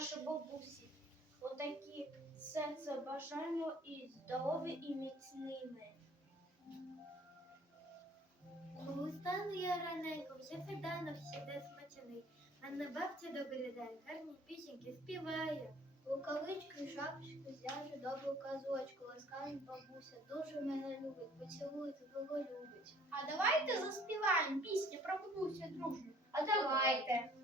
наші бабусі. Отакі серця бажаємо і здорові, і міцними. Коли стану я раненько, вже сіданок сіде смачений. Мене бабця доглядає, гарні пісеньки співає. Рукавички, шапочки, зв'яже добру казочку, ласкавить бабуся, дуже мене любить, поцілує, твого любить. А давайте заспіваємо пісню про бабусю дружню. А давайте.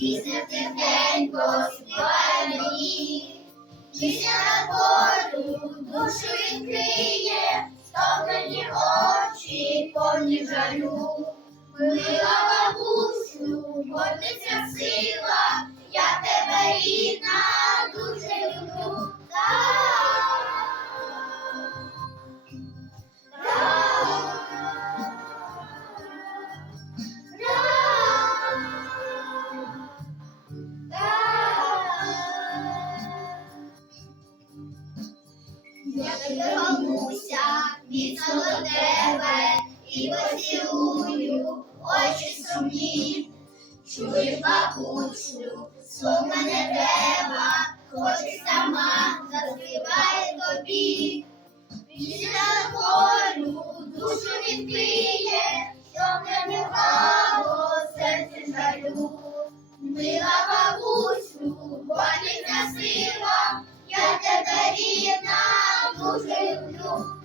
Пісня тихенько співає мені. Пісня на волю душу відкриє, стомлені очі, повні жалю. Мила бабусю, модниця сила, Я бабуся, міцно тебе і поцілую очі сумні. Чуєш, бабусю, слова не треба, хочеш сама заспіває тобі. Після волю душу відкриє, що не мало серце жалю. Мила бабусю, болі сила, я тебе рідна, дуже люблю. Так.